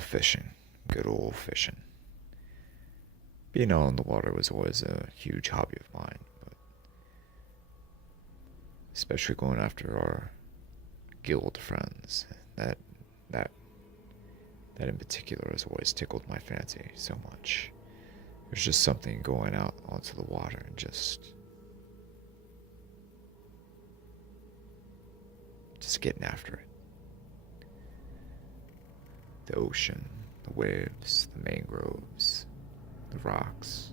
Fishing. Good old fishing. Being out on the water was always a huge hobby of mine, but especially going after our guild friends. That that in particular has always tickled my fancy so much. There's just something going out onto the water and just getting after it. The ocean, the waves, the mangroves, the rocks,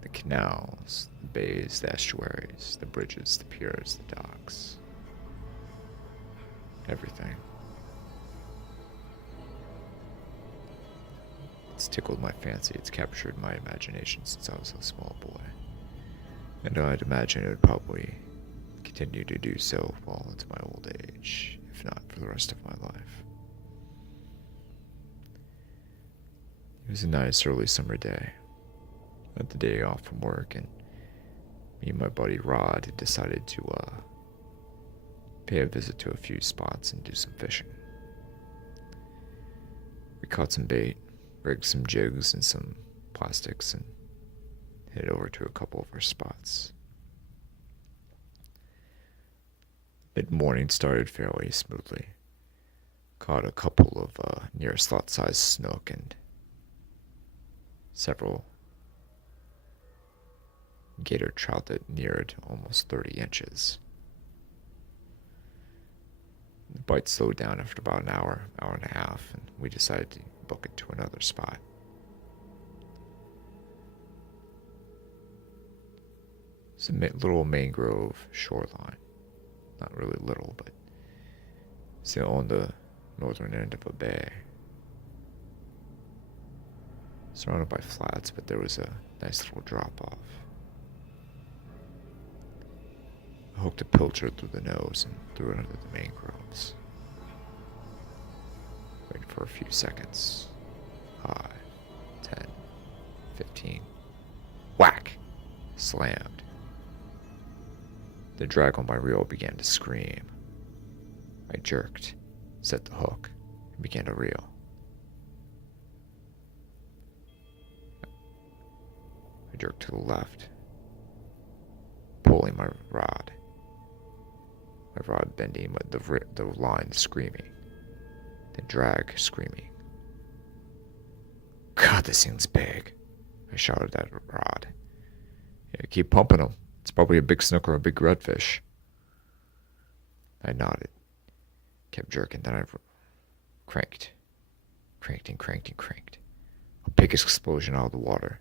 the canals, the bays, the estuaries, the bridges, the piers, the docks. Everything. It's tickled my fancy, it's captured my imagination since I was a small boy. And I'd imagine it would probably continue to do so well into my old age, if not for the rest of my life. It was a nice early summer day. I had the day off from work, and me and my buddy Rod had decided to pay a visit to a few spots and do some fishing. We caught some bait, rigged some jigs and some plastics, and headed over to a couple of our spots. Mid-morning started fairly smoothly. Caught a couple of near slot-sized snook and several gator trout that neared almost 30 inches. The bite slowed down after about an hour and a half, and we decided to book it to another spot. It's a little mangrove shoreline. Not really little, but it's on the northern end of a bay. Surrounded by flats, but there was a nice little drop-off. I hooked a pilchard through the nose and threw it under the mangroves. Waited for a few seconds. 5, 10, 15. Whack! Slammed. The drag on my reel began to scream. I jerked, set the hook, and began to reel. I jerked to the left, pulling my rod. My rod bending, but the line screaming. The drag screaming. God, this thing's big, I shouted at the rod. Yeah, keep pumping him. It's probably a big snook or a big redfish. I nodded, kept jerking, then I cranked. A big explosion out of the water.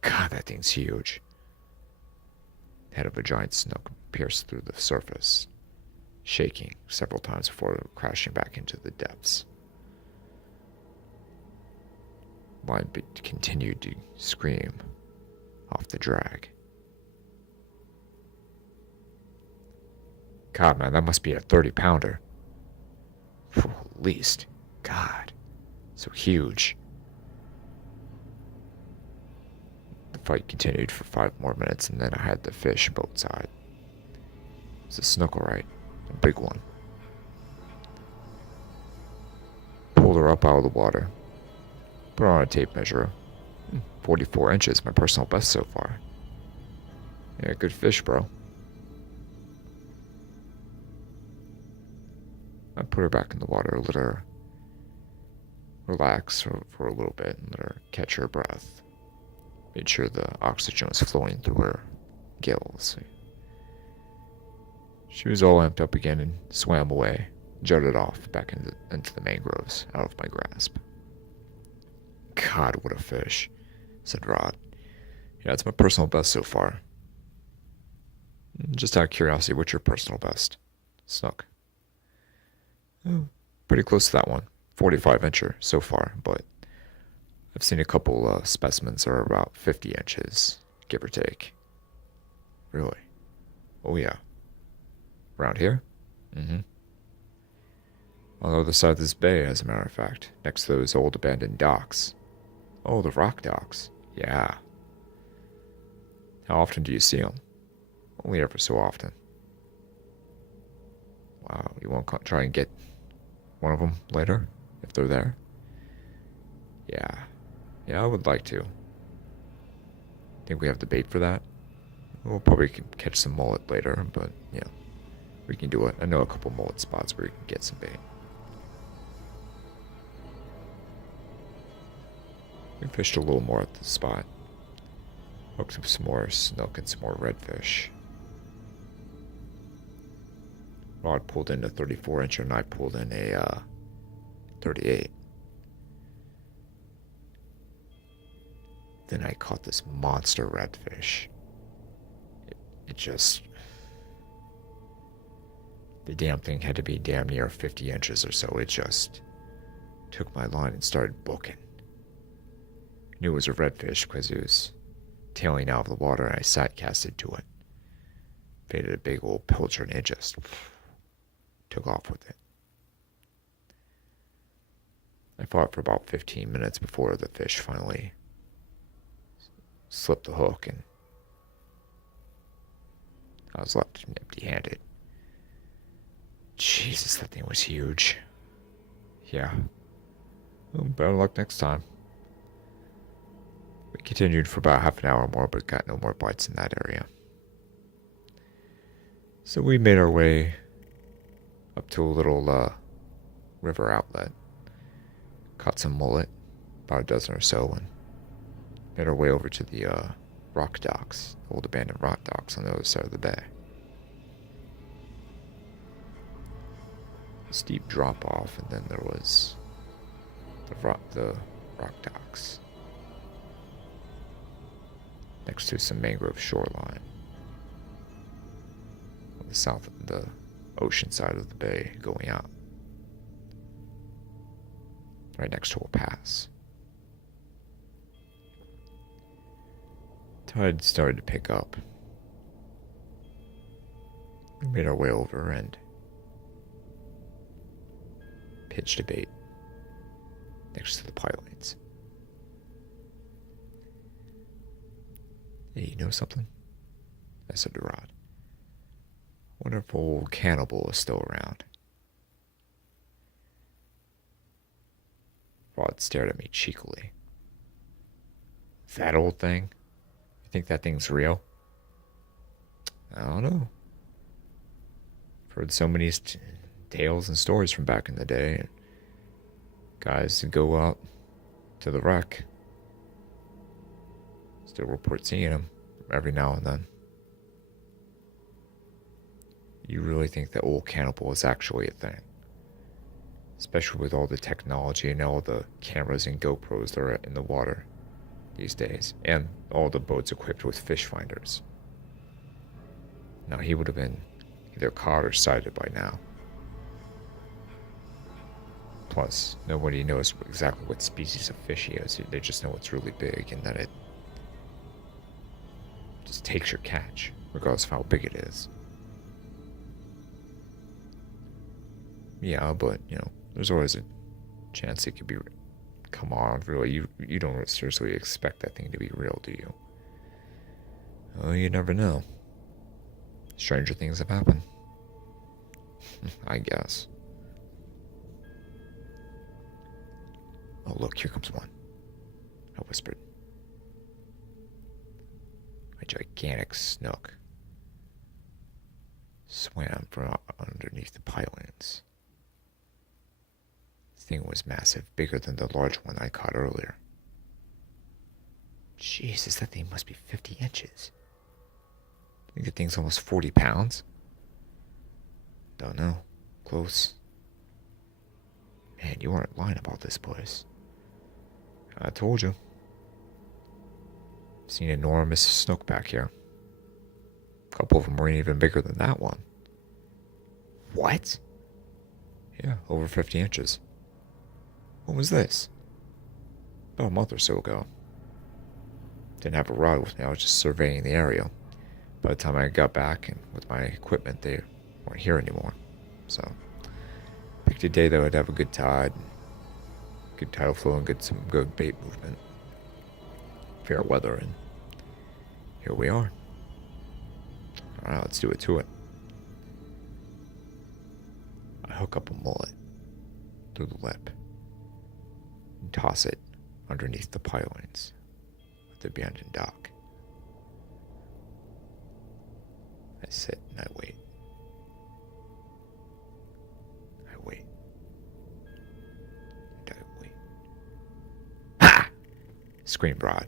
God, that thing's huge. The head of a giant snook pierced through the surface, shaking several times before crashing back into the depths. Line continued to scream off the drag. God, man, that must be a 30-pounder. At least. God. So huge. The fight continued for 5 more minutes, and then I had the fish boat side. It was a snook, alright. A big one. Pulled her up out of the water. Put her on a tape measure. 44 inches, my personal best so far. Yeah, good fish, bro. I put her back in the water, let her relax for a little bit, and let her catch her breath. Made sure the oxygen was flowing through her gills. She was all amped up again and swam away, jutted off back into the mangroves, out of my grasp. God, what a fish, said Rod. Yeah, it's my personal best so far. Just out of curiosity, what's your personal best? Snook. Oh, pretty close to that one. 45-incher so far, but I've seen a couple specimens that are about 50 inches, give or take. Really? Oh yeah. Around here? Mm-hmm. On the other side of this bay, as a matter of fact, next to those old abandoned docks. Oh, the rock docks. Yeah. How often do you see them? Only ever so often. Wow, you won't try and get one of them later, if they're there. Yeah. Yeah, I would like to. Think we have the bait for that? We'll probably catch some mullet later, but yeah, we can do it. I know a couple mullet spots where you can get some bait. We fished a little more at the spot. Hooked up some more snook and some more redfish. Rod pulled in a 34-incher and I pulled in a 38. Then I caught this monster redfish. It just... The damn thing had to be damn near 50 inches or so. It just took my line and started booking. I knew it was a redfish because it was tailing out of the water and I side casted to it. Faded a big old pilcher and it just took off with it. I fought for about 15 minutes before the fish finally slipped the hook and I was left empty-handed. Jesus, that thing was huge. Yeah. Well, better luck next time. We continued for about half an hour more, but got no more bites in that area. So we made our way up to a little river outlet. Caught some mullet, about a dozen or so, and made our way over to the rock docks, old abandoned rock docks on the other side of the bay. A steep drop off, and then there was the rock docks next to some mangrove shoreline on the south of the ocean side of the bay going out, right next to a pass. Tide started to pick up. We made our way over and pitched a bait next to the pilings. Hey, you know something? I said to Rod. Wonder if old Cannibal is still around. Rod stared at me cheekily. That old thing? You think that thing's real? I don't know. I've heard so many tales and stories from back in the day. And guys who go out to the wreck still report seeing him every now and then. You really think that old Cannibal is actually a thing? Especially with all the technology and all the cameras and GoPros that are in the water these days, and all the boats equipped with fish finders. Now he would have been either caught or sighted by now. Plus, nobody knows exactly what species of fish he is. They just know it's really big and that it just takes your catch, regardless of how big it is. Yeah, but, there's always a chance it could be... Come on, really, you don't seriously expect that thing to be real, do you? Oh, you never know. Stranger things have happened. I guess. Oh, look, here comes one. I whispered. A gigantic snook swam from underneath the pilings. The thing was massive, bigger than the large one I caught earlier. Jesus, that thing must be 50 inches. I think the thing's almost 40 pounds. Don't know. Close. Man, you weren't lying about this place. I told you. Seen enormous snook back here. A couple of them weren't even bigger than that one. What? Yeah, over 50 inches. When was this? About a month or so ago. Didn't have a rod with me, I was just surveying the area. By the time I got back and with my equipment, they weren't here anymore. So, picked a day that would have a good tide, good tidal flow, and some good bait movement. Fair weather, and here we are. Alright, let's do it to it. I hook up a mullet. through the lip and toss it underneath the pilings of the abandoned dock. I sit and I wait. I wait. And I wait. Ha! Screamed Rod.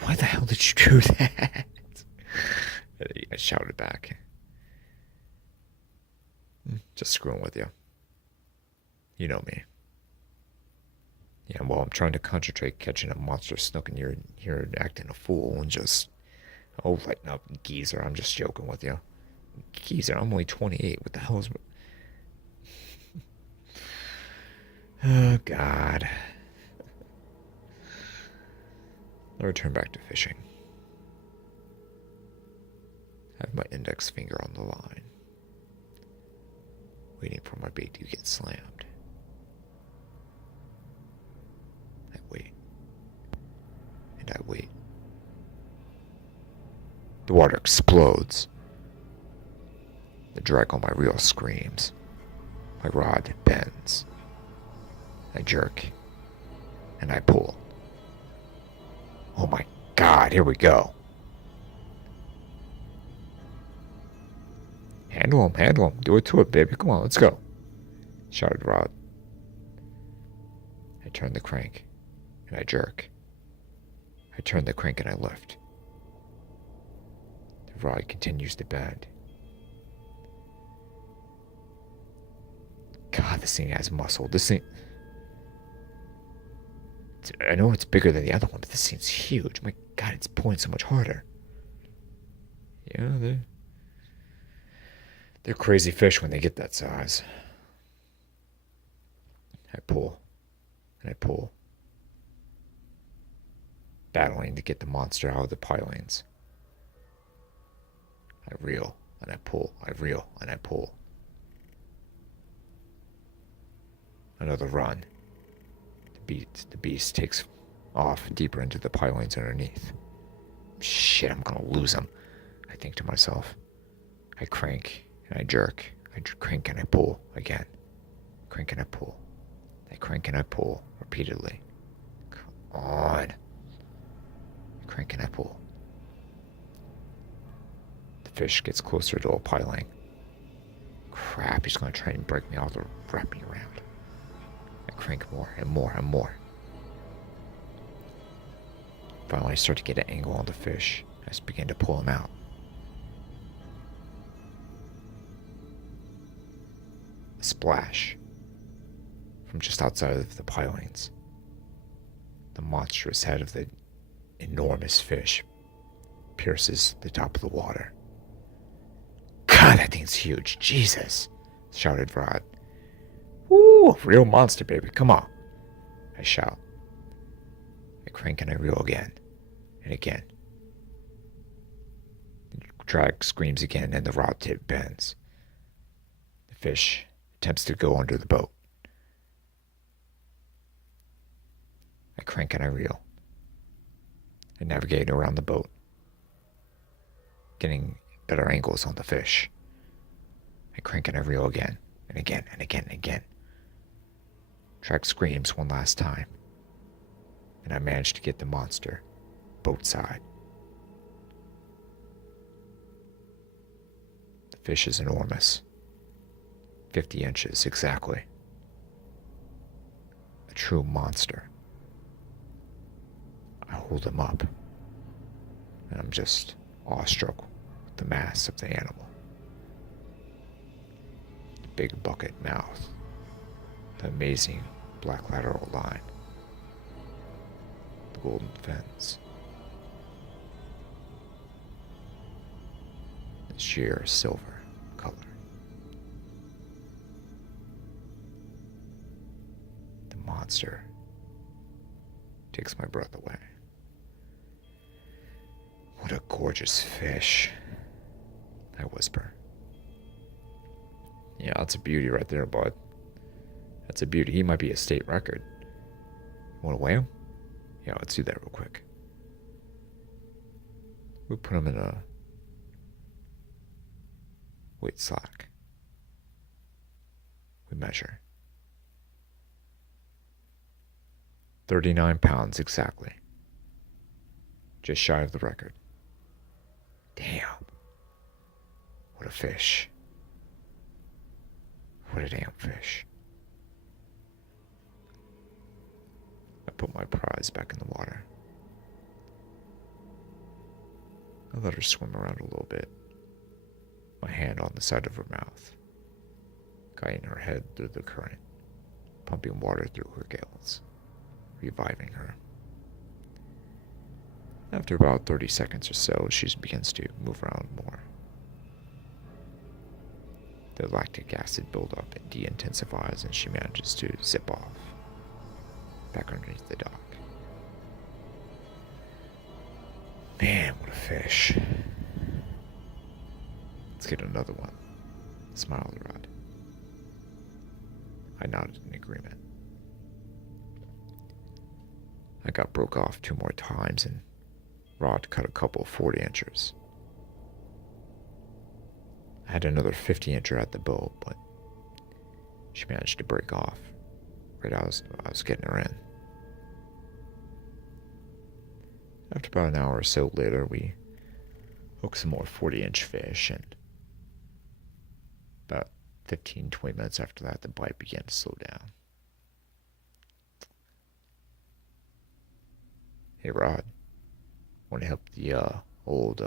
Why the hell did you do that? I shouted back. Just screwing with you. You know me. Yeah, well, I'm trying to concentrate catching a monster snook and you're acting a fool and just... Oh, lighten up, geezer. I'm just joking with you. Geezer, I'm only 28. What the hell is... Oh, God. I return back to fishing. I have my index finger on the line, waiting for my bait to get slammed. I wait. And I wait. The water explodes. The drag on my reel screams. My rod bends. I jerk. And I pull. Oh my God, here we go. Handle him. Do it to it, baby. Come on, let's go. Shouted Rod. I turn the crank, and I jerk. I turn the crank and I lift. The rod continues to bend. God, this thing has muscle. This thing... I know it's bigger than the other one, but this thing's huge. My God, it's pulling so much harder. Yeah, they're crazy fish when they get that size. I pull, and I pull, battling to get the monster out of the pilings. I reel, and I pull, I reel, and I pull. Another run. The beast takes off deeper into the pilings underneath. Shit, I'm gonna lose him, I think to myself. I crank, and I jerk. I crank and I pull again. Crank and I pull. I crank and I pull repeatedly. Come on. I crank and I pull. The fish gets closer to a piling. Crap, he's gonna try and break me out or wrap me around. I crank more and more and more. Finally, I start to get an angle on the fish. I just begin to pull him out. A splash from just outside of the pilings. The monstrous head of the enormous fish pierces the top of the water. God, that thing's huge. Jesus, shouted Rod. Woo, real monster, baby. Come on. I shout. I crank and I reel again and again. The drag screams again and the rod tip bends. The fish attempts to go under the boat. I crank and I reel. I navigate around the boat, getting better angles on the fish. I crank and I reel again and again and again and again. Drag screams one last time, and I manage to get the monster boat side. The fish is enormous, 50 inches exactly. A true monster. I hold him up, and I'm just awestruck with the mass of the animal. The big bucket mouth, the amazing black lateral line, the golden fins, the sheer silver color. The monster takes my breath away. What a gorgeous fish, I whisper. Yeah, that's a beauty right there, bud. That's a beauty. He might be a state record. Want to weigh him? Yeah, let's do that real quick. We'll put him in a weight slack. We measure. 39 pounds exactly. Just shy of the record. Damn. What a fish. What a damn fish. I put my prize back in the water. I let her swim around a little bit, my hand on the side of her mouth, guiding her head through the current, pumping water through her gills, reviving her. After about 30 seconds or so, she begins to move around more. The lactic acid buildup de-intensifies and she manages to zip off, back underneath the dock. Man, what a fish. Let's get another one. Smiled Rod. I nodded in agreement. I got broke off 2 more times and Rod cut a couple 40-inchers. I had another 50-incher at the boat, but she managed to break off right as I was getting her in. After about an hour or so later, we hooked some more 40-inch fish, and about 15-20 minutes after that, the bite began to slow down. Hey, Rod, want to help the old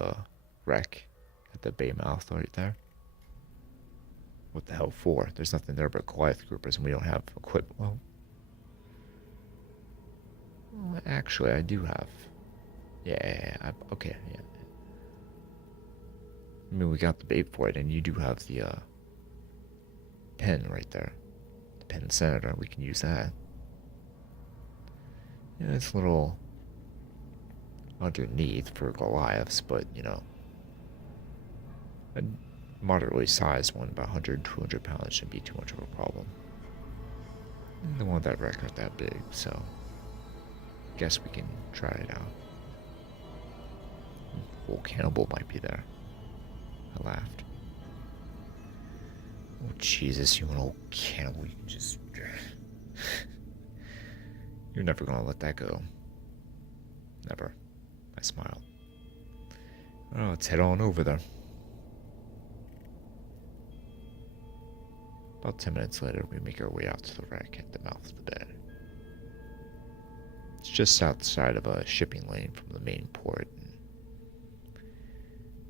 wreck at the bay mouth right there? What the hell for? There's nothing there but Goliath groupers, and we don't have equipment. Well, actually, I do have. Okay. I mean, we got the bait for it, and you do have the pen right there. The pen senator, we can use that. Yeah, it's a little underneath for Goliaths, but, a moderately sized one, about 100, 200 pounds, shouldn't be too much of a problem. I don't want that record that big, so guess we can try it out. Old Cannibal might be there. I laughed. Oh, Jesus, you an old cannibal. You can just... You're never gonna let that go. Never. I smiled. Oh, let's head on over there. About 10 minutes later, we make our way out to the wreck at the mouth of the bay. It's just outside of a shipping lane from the main port.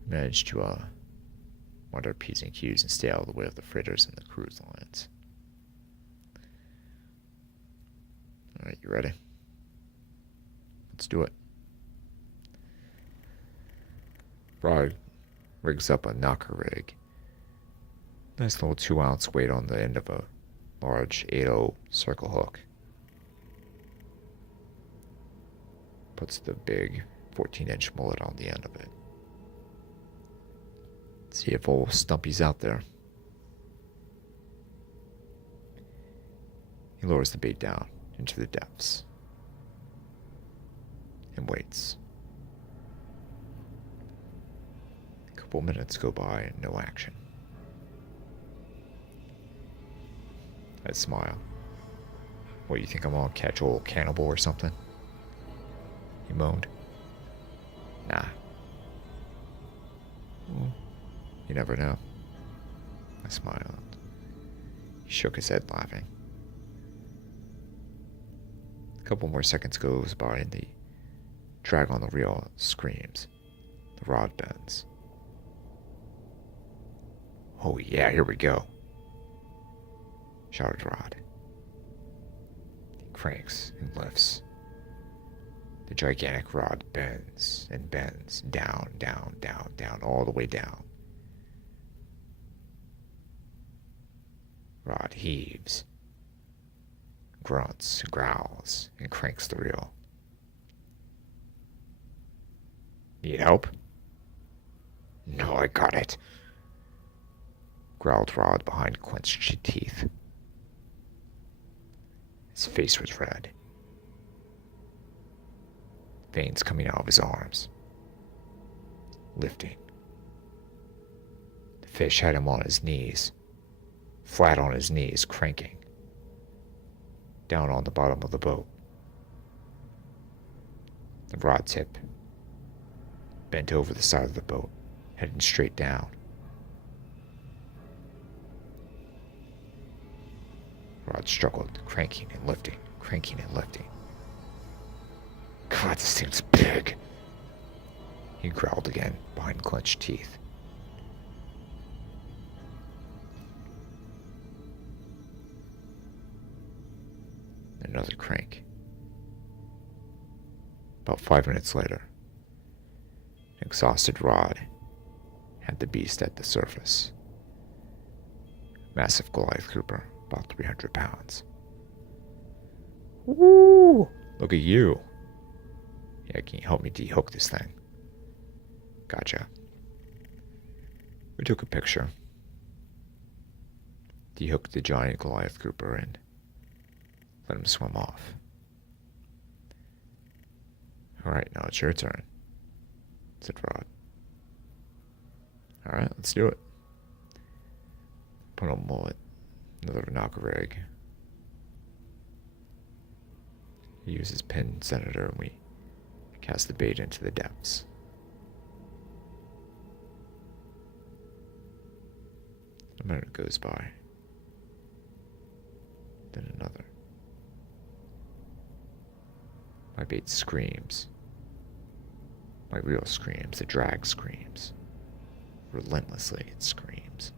Managed to wind our P's and Q's and stay out of the way of the freighters and the cruise lines. Alright, you ready? Let's do it. Rod rigs up a knocker rig. Nice little 2-ounce weight on the end of a large 8/0 circle hook. Puts the big 14-inch mullet on the end of it. See if old Stumpy's out there. He lowers the bait down into the depths and waits. A couple minutes go by and no action. I smile. What, you think I'm gonna catch old Cannibal or something? He moaned. Nah. Well, you never know. I smiled. He shook his head, laughing. A couple more seconds goes by and the drag on the reel screams. The rod bends. Oh yeah, here we go, shouted Rod. He cranks and lifts. The gigantic rod bends and bends, down, down, down, down, all the way down. Rod heaves, grunts, growls, and cranks the reel. Need help? No, I got it, growled Rod behind clenched teeth. His face was red, veins coming out of his arms, lifting. The fish had him on his knees, flat on his knees, cranking, down on the bottom of the boat. The rod tip bent over the side of the boat, heading straight down. Rod struggled, cranking and lifting, cranking and lifting. God, this thing's big, he growled again behind clenched teeth. Another crank. About 5 minutes later, an exhausted rod had the beast at the surface. Massive Goliath grouper, about 300 pounds. Woo! Look at you. Yeah, can you help me dehook this thing? Gotcha. We took a picture. Dehooked the giant Goliath grouper and let him swim off. Alright, now it's your turn, said Rod. Alright, let's do it. Put on mullet, another knocker rig. He uses pin senator and we cast the bait into the depths. A minute goes by. Then another. My bait screams. My reel screams. The drag screams. Relentlessly it screams.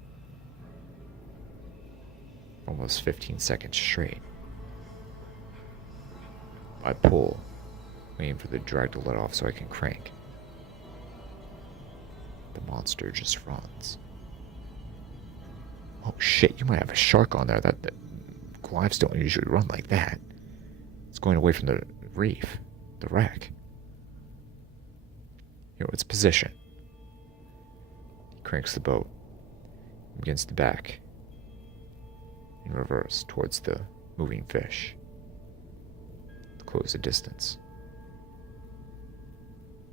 For almost 15 seconds straight. I pull, waiting for the drag to let off so I can crank. The monster just runs. Oh shit, you might have a shark on there. That Goliaths don't usually run like that. It's going away from the reef, the wreck. You know, its position. He cranks the boat, begins to back in reverse towards the moving fish. To close the distance.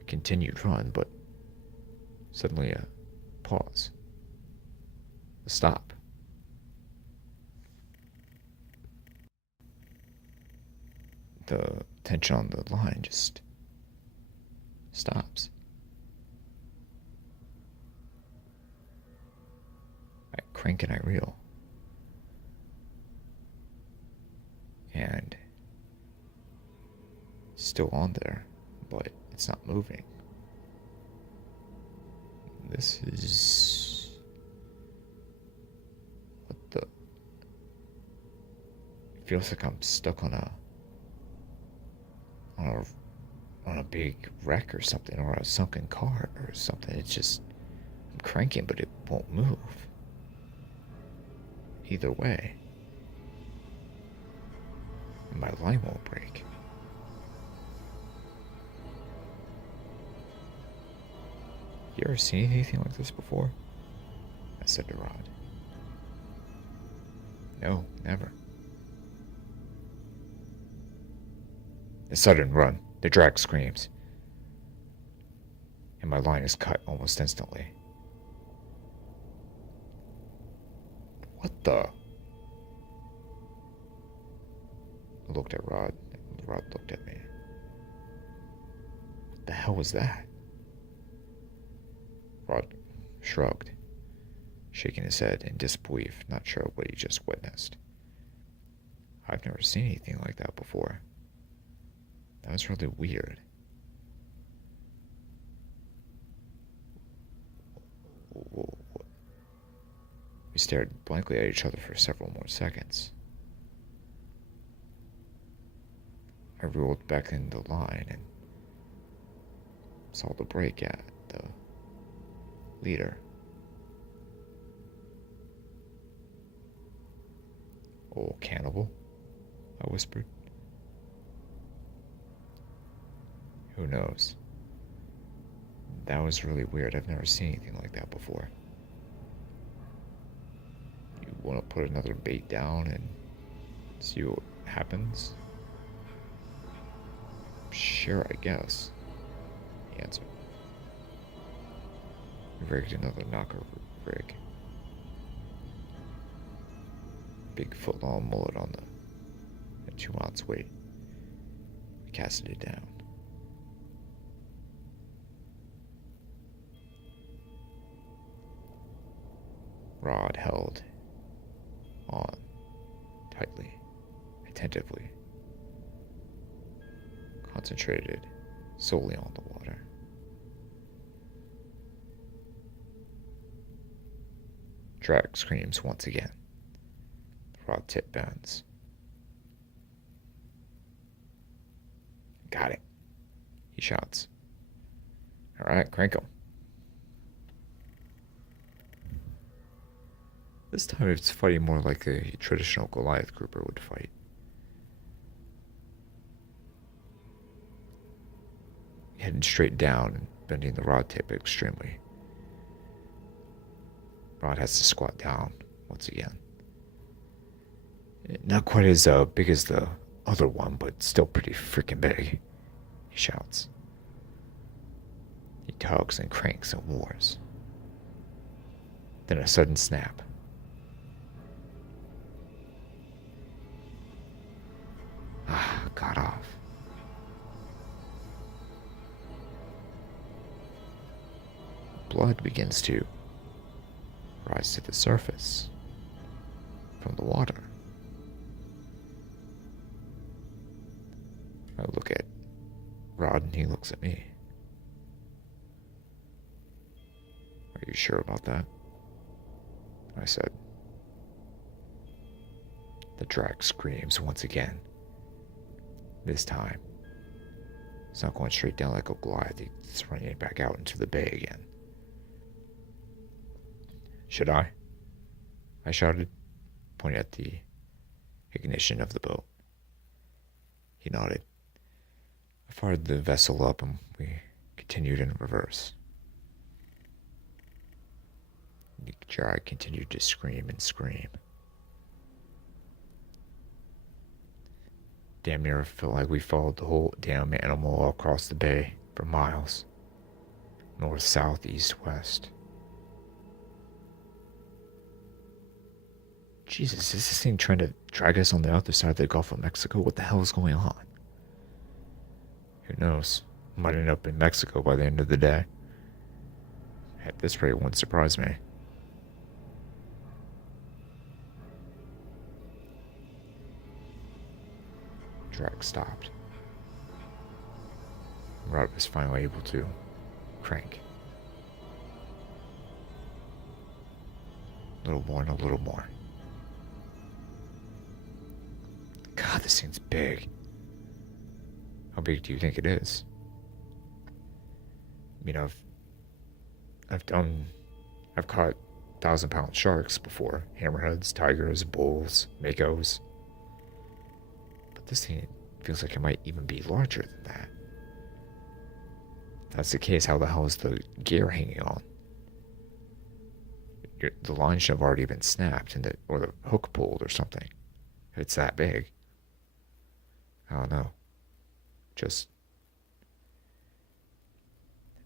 A continued run, but suddenly a pause. A stop. The tension on the line just stops. I crank and I reel. And it's still on there, but it's not moving. This is... what the... It feels like I'm stuck on a big wreck or something, or a sunken car or something. It's just, I'm cranking, but it won't move. Either way. And my line won't break. You ever seen anything like this before? I said to Rod. No, never. A sudden run. The drag screams. And my line is cut almost instantly. What the? I looked at Rod, and Rod looked at me. What the hell was that? Rod shrugged, shaking his head in disbelief, not sure what he just witnessed. I've never seen anything like that before. That was really weird. We stared blankly at each other for several more seconds. I reeled back into the line and saw the break at the leader. "Oh, Cannibal?" I whispered. Who knows? That was really weird. I've never seen anything like that before. You want to put another bait down and see what happens? Sure, I guess, he answered. We rigged another knocker rig. Big foot-long mullet on the 2 ounce weight. We casted it down. Rod held on tightly, attentively, concentrated solely on the water. Drag screams once again. The rod tip bends. Got it, he shouts. All right, crank him. This time it's fighting more like a traditional Goliath grouper would fight. Heading straight down and bending the rod tip extremely. Rod has to squat down once again. Not quite as big as the other one, but still pretty freaking big, he shouts. He tugs and cranks and wars. Then a sudden snap. Got off. Blood begins to rise to the surface from the water. I look at Rod and he looks at me. Are you sure about that? I said. The drag screams once again. This time, it's not going straight down like a Goliath. It's running back out into the bay again. Should I? I shouted, pointing at the ignition of the boat. He nodded. I fired the vessel up and we continued in reverse. The drag continued to scream and scream. Damn near felt like we followed the whole damn animal all across the bay for miles. North, south, east, west. Jesus, is this thing trying to drag us on the other side of the Gulf of Mexico? What the hell is going on? Who knows? Might end up in Mexico by the end of the day. At this rate, it wouldn't surprise me. Drag stopped. Rod was finally able to crank. A little more and a little more. God, this thing's big. How big do you think it is? I mean, I've caught 1,000-pound sharks before. Hammerheads, tigers, bulls, makos. But this thing feels like it might even be larger than that. If that's the case, how the hell is the gear hanging on? The line should have already been snapped or the hook pulled or something. If it's that big. I don't know. Just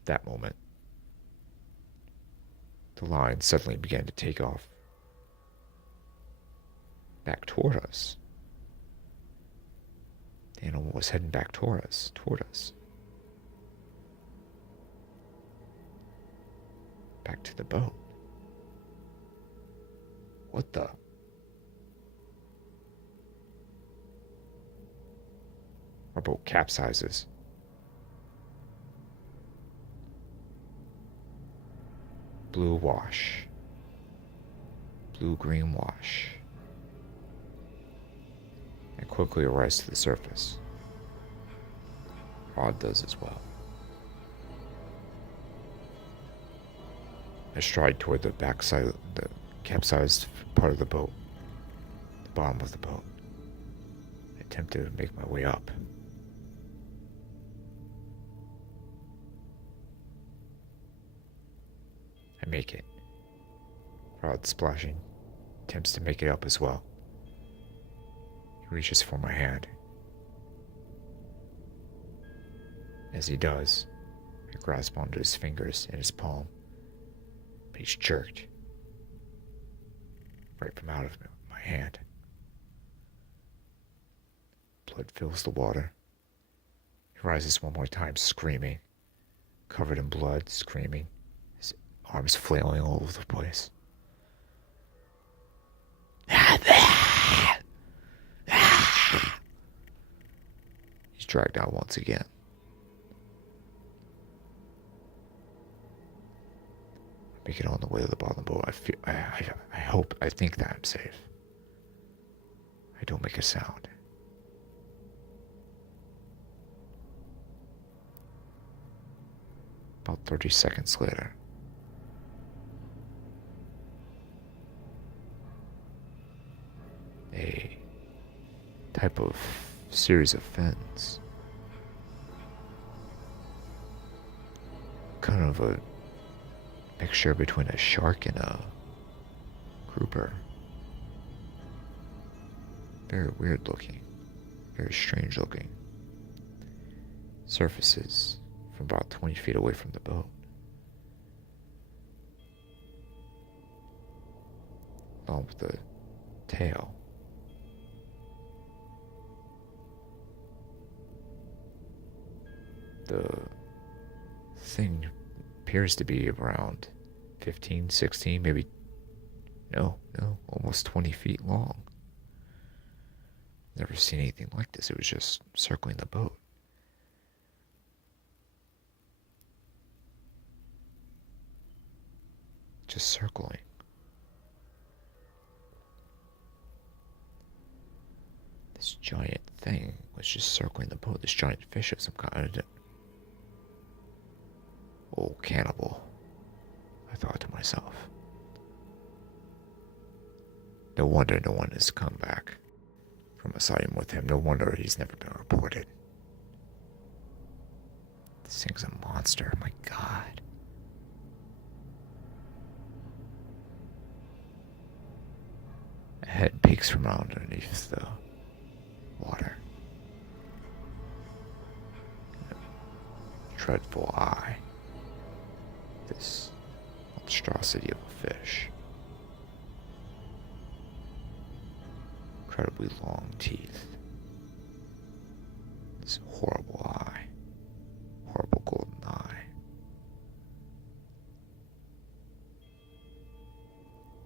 at that moment, the line suddenly began to take off back toward us. The animal was heading back toward us. Back to the boat. What the? Our boat capsizes. Blue wash. Blue-green wash. And quickly rises to the surface. Rod does as well. I stride toward the backside, the capsized part of the boat, the bottom of the boat. I attempt to make my way up. I make it. Rod splashing, attempts to make it up as well. He reaches for my hand. As he does, I grasp onto his fingers in his palm, but he's jerked right from out of my hand. Blood fills the water. He rises one more time, screaming, covered in blood, screaming, his arms flailing all over the place. He's dragged out once again. Make it on the way to the bottom of the boat. I hope, I think that I'm safe. I don't make a sound. About 30 seconds later. A type of series of fins. Kind of a mixture between a shark and a grouper. Very weird looking. Very strange looking. Surfaces from about 20 feet away from the boat. Along with the tail. The thing appears to be around 15, 16, maybe, no, almost 20 feet long. Never seen anything like this. It was just circling the boat. Just circling. This giant thing was just circling the boat. This giant fish of some kind. Oh, Cannibal, I thought to myself. No wonder no one has come back from a sighting with him. No wonder he's never been reported. This thing's a monster, my God. A head peeks from underneath the water. A dreadful eye. This monstrosity of a fish. Incredibly long teeth. This horrible eye. Horrible golden eye.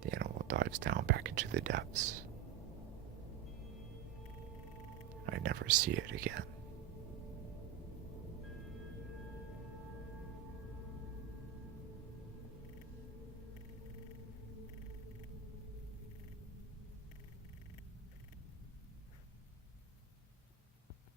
The animal dives down back into the depths. I never see it again.